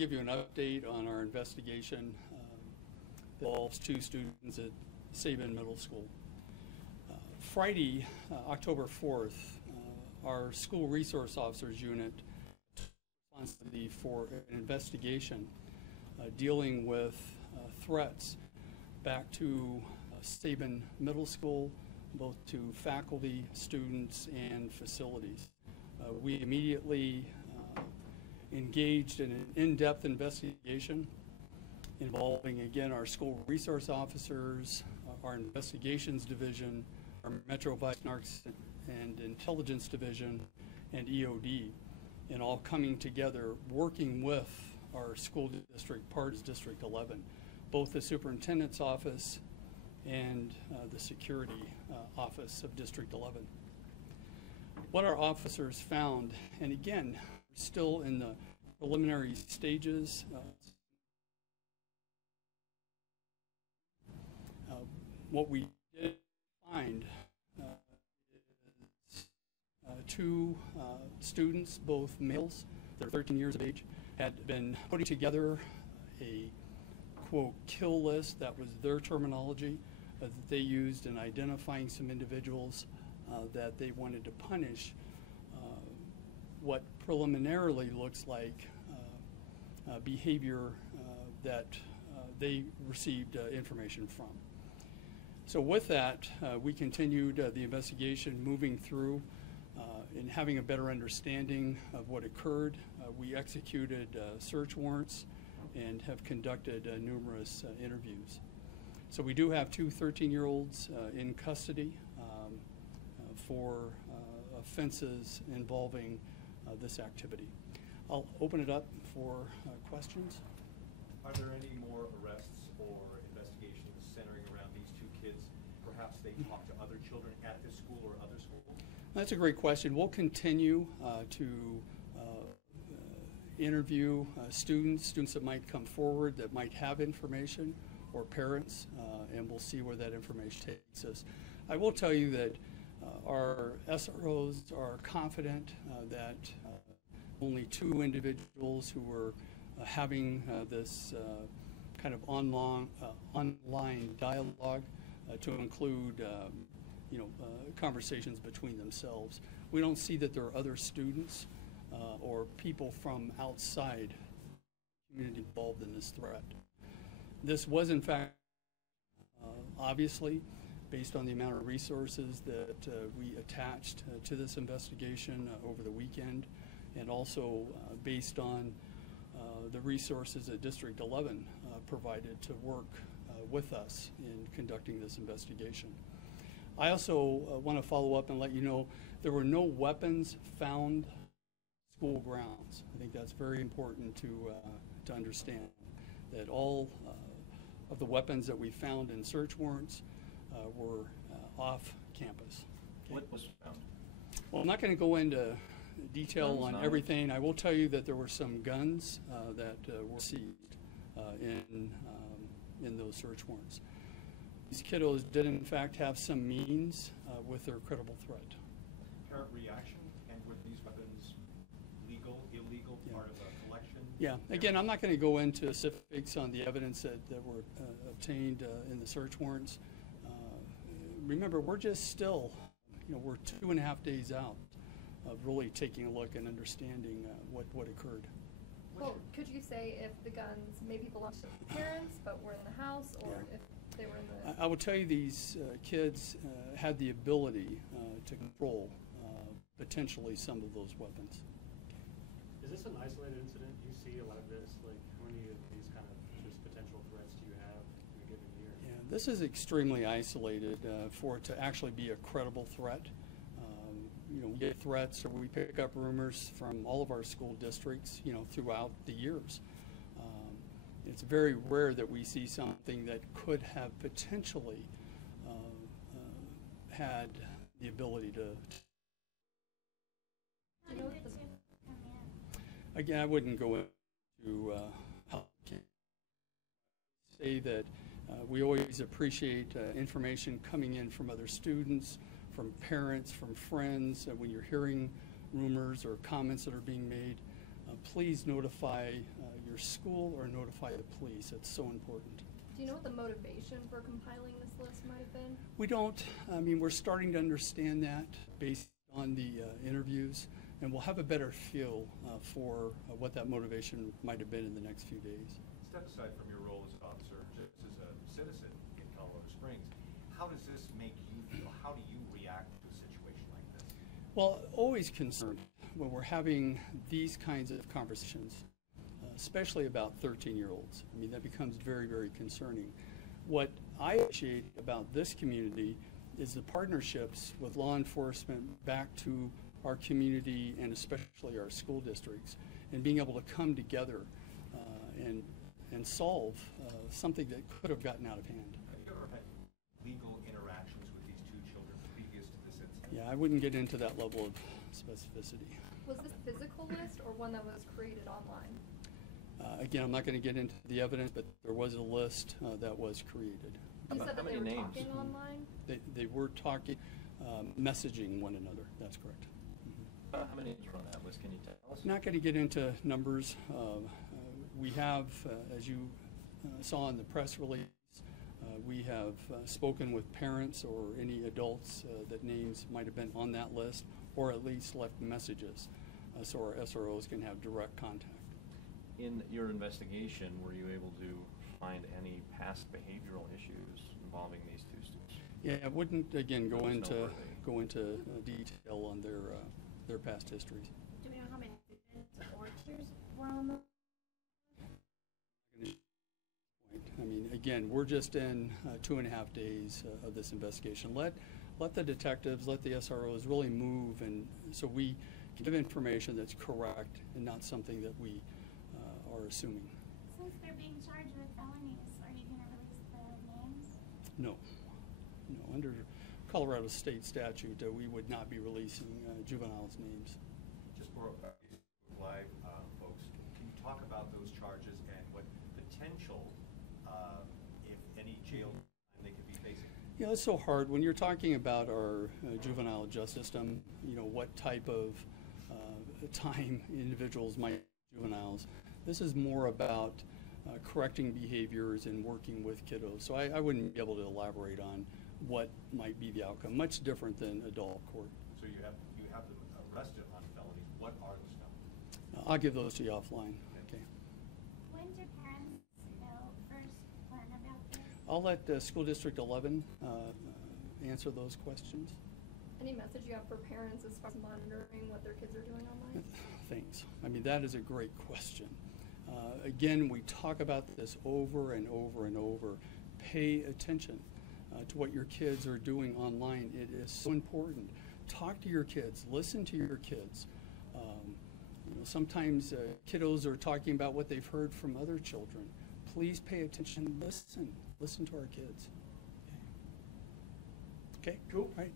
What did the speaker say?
give you an update on our investigation that involves 2 students at Sabin Middle School. Friday, October 4th, our school resource officers unit took responsibility for an investigation dealing with threats back to Sabin Middle School, both to faculty, students, and facilities. We immediately engaged in an in-depth investigation involving, again, our school resource officers, our investigations division, our Metro Vice Narcs and Intelligence Division, and EOD, and all coming together, working with our school district, PARDS District 11, both the superintendent's office and the security office of District 11. What our officers found, and again, still in the preliminary stages, what we did find is 2 students, both males, they're 13 years of age, had been putting together a, quote, kill list, that was their terminology, that they used in identifying some individuals that they wanted to punish, what preliminarily looks like behavior that they received information from. So with that, we continued the investigation, moving through and having a better understanding of what occurred. We executed search warrants and have conducted numerous interviews. So we do have 2 13-year-olds in custody for offenses involving this activity. I'll open it up for questions. Are there any more arrests or investigations centering around these 2 kids? Perhaps they talk to other children at this school or other schools? That's a great question. We'll continue to interview students that might come forward that might have information, or parents, and we'll see where that information takes us. I will tell you that our SROs are confident that only 2 individuals who were having this kind of online dialogue to include conversations between themselves. We don't see that there are other students or people from outside the community involved in this threat. This was, in fact, obviously, based on the amount of resources that we attached to this investigation over the weekend, and also based on the resources that District 11 provided to work with us in conducting this investigation. I also want to follow up and let you know there were no weapons found school grounds. I think that's very important to understand, that all of the weapons that we found in search warrants were off campus. Okay? What was found? Well, I'm not going to go into detail on everything. I will tell you that there were some guns that were seized in those search warrants. These kiddos did in fact have some means with their credible threat. Parent reaction, and were these weapons legal, illegal, part of a collection? Yeah, again, I'm not going to go into specifics on the evidence that were obtained in the search warrants. Remember, we're just still, we're 2.5 days out of really taking a look and understanding what occurred. Well, could you say if the guns maybe belonged to the parents but were in the house, or if they were in the... I will tell you, these kids had the ability to control potentially some of those weapons. Is this an isolated incident? Do you see a lot of this? Like, how many of these kind of just potential threats do you have in a given year? Yeah, this is extremely isolated for it to actually be a credible threat. We get threats, or we pick up rumors from all of our school districts, throughout the years. It's very rare that we see something that could have potentially had the ability to. Again, I wouldn't go into how I can say that we always appreciate information coming in from other students, from parents, from friends. When you're hearing rumors or comments that are being made, please notify your school. school or notify the police. It's so important. Do you know what the motivation for compiling this list might have been? We don't. I mean, we're starting to understand that based on the interviews, and we'll have a better feel for what that motivation might have been in the next few days. Step aside from your role as an officer, just as a citizen in Colorado Springs, how does this make you feel? How do you react to a situation like this? Well, always concerned when we're having these kinds of conversations, especially about 13-year-olds. I mean, that becomes very, very concerning. What I appreciate about this community is the partnerships with law enforcement back to our community and especially our school districts, and being able to come together and solve something that could have gotten out of hand. Have you ever had legal interactions with these two children previous to this incident? Yeah, I wouldn't get into that level of specificity. Was this a physical list or one that was created online? Again, I'm not going to get into the evidence, but there was a list that was created. You said that they were names? talking online? They were talking, messaging one another. That's correct. How many names are on that list? Can you tell us? Not going to get into numbers. We have, as you saw in the press release, we have spoken with parents or any adults that names might have been on that list, or at least left messages, so our SROs can have direct contact. In your investigation, were you able to find any past behavioral issues involving these two students? Yeah, I wouldn't again go It's into detail on their past histories. Do we know how many students or teachers were on the? I mean, again, we're just in 2.5 days of this investigation. Let the detectives, let the SROs really move, and so we can give information that's correct and not something that we are assuming. Since they're being charged with felonies, are you going to release the names? No. Under Colorado state statute, we would not be releasing juveniles' names. Just for live folks, can you talk about those charges and what potential, if any, jail time they could be facing? Yeah, it's so hard when you're talking about our juvenile justice system. You know, what type of time individuals might juveniles. This is more about correcting behaviors and working with kiddos. So I wouldn't be able to elaborate on what might be the outcome. Much different than adult court. So you have them arrested on felonies. What are those felonies? I'll give those to you offline. Okay. When do parents first learn about this? I'll let School District 11 answer those questions. Any message you have for parents as far as monitoring what their kids are doing online? Thanks. I mean, that is a great question. Again, we talk about this over and over and over. Pay attention to what your kids are doing online. It is so important. Talk to your kids. Listen to your kids. You know, sometimes kiddos are talking about what they've heard from other children. Please pay attention. Listen to our kids. Okay. Cool. All right.